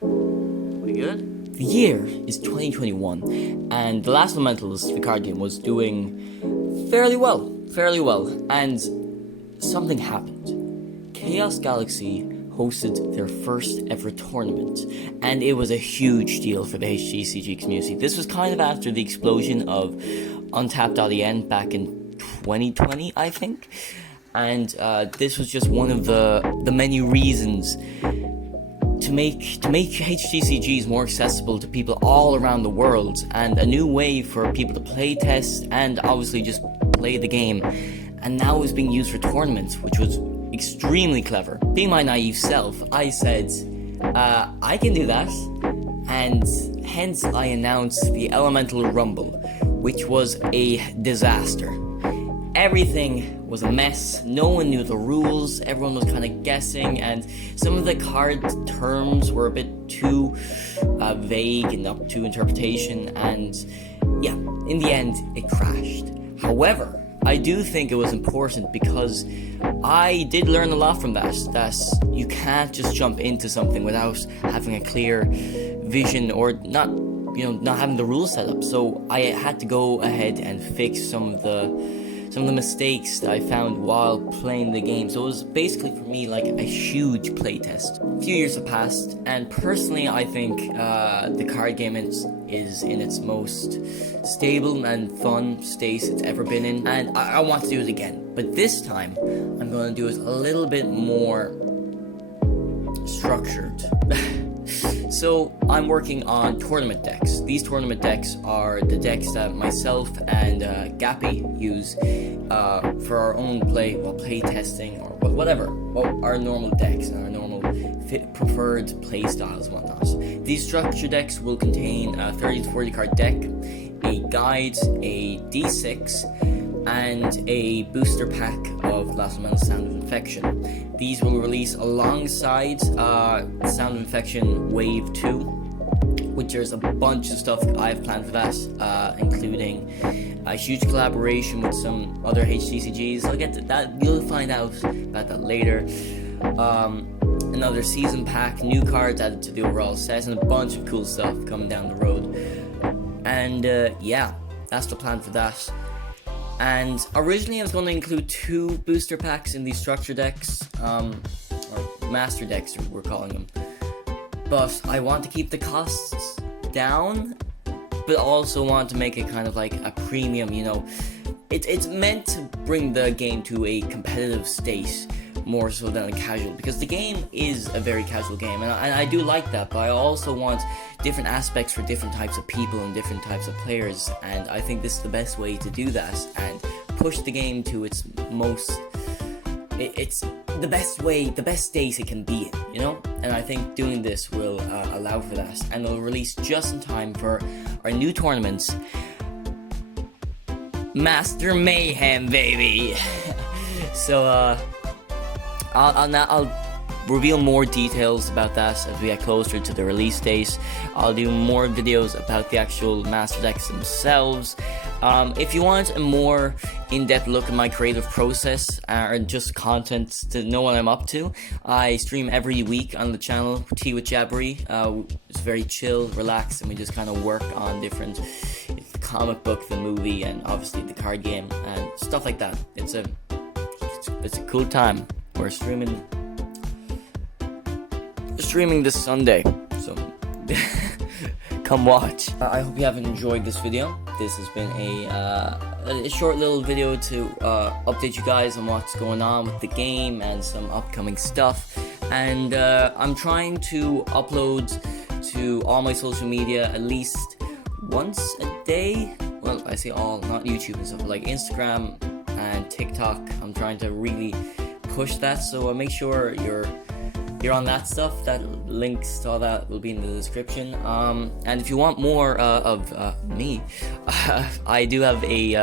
We good? The year is 2021, and The Last Elementals, the card game, was doing fairly well, and something happened. Chaos Galaxy hosted their first ever tournament, and it was a huge deal for the HTCG community. This was kind of after the explosion of Untapped.en back in 2020, I think, and this was just one of the many reasons to make HTCGs more accessible to people all around the world, and a new way for people to play test and obviously just play the game. And now it's being used for tournaments, which was extremely clever. Being my naive self, I said, I can do that, and hence I announced the Elemental Rumble, which was a disaster. Everything was a mess, no one knew the rules, everyone was kind of guessing, and some of the card terms were a bit too vague and up to interpretation, and yeah, in the end, it crashed. However, I do think it was important because I did learn a lot from that you can't just jump into something without having a clear vision or not having the rules set up. So I had to go ahead and fix some of the mistakes that I found while playing the game. So it was basically for me like a huge playtest. A few years have passed, and personally I think the card game is in its most stable and fun state it's ever been in, and I want to do it again. But this time, I'm going to do it a little bit more structured. So I'm working on tournament decks. These tournament decks are the decks that myself and Gappy use for our own play testing or whatever. Our normal decks and our normal preferred play styles and whatnot. These structure decks will contain a 30 to 40 card deck, a guide, a D6, and a booster pack of Last Elemental Sound of Infection. These will release alongside Sound of Infection Wave 2, which there's a bunch of stuff I have planned for that, including a huge collaboration with some other HTCGs. I'll get to that, you'll find out about that later. Another season pack, new cards added to the overall set, and a bunch of cool stuff coming down the road. And yeah, that's the plan for that. And originally I was going to include 2 booster packs in these structure decks, or master decks we're calling them. But I want to keep the costs down, but also want to make it kind of like a premium, It's meant to bring the game to a competitive state more so than a casual, because the game is a very casual game, and I do like that, but I also want different aspects for different types of people and different types of players, and I think this is the best way to do that and push the game to its most, it's the best state it can be in, and I think doing this will allow for that, and it'll release just in time for our new tournaments, Master Mayhem, baby. So I'll reveal more details about that as we get closer to the release date. I'll do more videos about the actual master decks themselves. If you want a more in-depth look at my creative process or just content to know what I'm up to, I stream every week on the channel, Tea with Jabbery. It's very chill, relaxed, and we just kind of work on different comic book, the movie, and obviously the card game and stuff like that. It's a cool time. We're streaming this Sunday, so come watch. I hope you have enjoyed this video. This has been a short little video to update you guys on what's going on with the game and some upcoming stuff. And I'm trying to upload to all my social media at least once a day. Well, I say all, not YouTube and stuff, but like Instagram and TikTok. I'm trying to really push that, so make sure you're on that stuff. That links to all that will be in the description. And if you want more of me, I do have a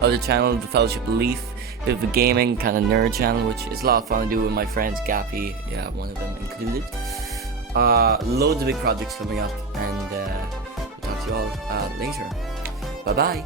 other channel, the Fellowship Leaf, bit of a gaming kind of nerd channel, which is a lot of fun to do with my friends, Gappy, yeah, one of them included. Loads of big projects coming up, and we'll talk to you all later. Bye bye.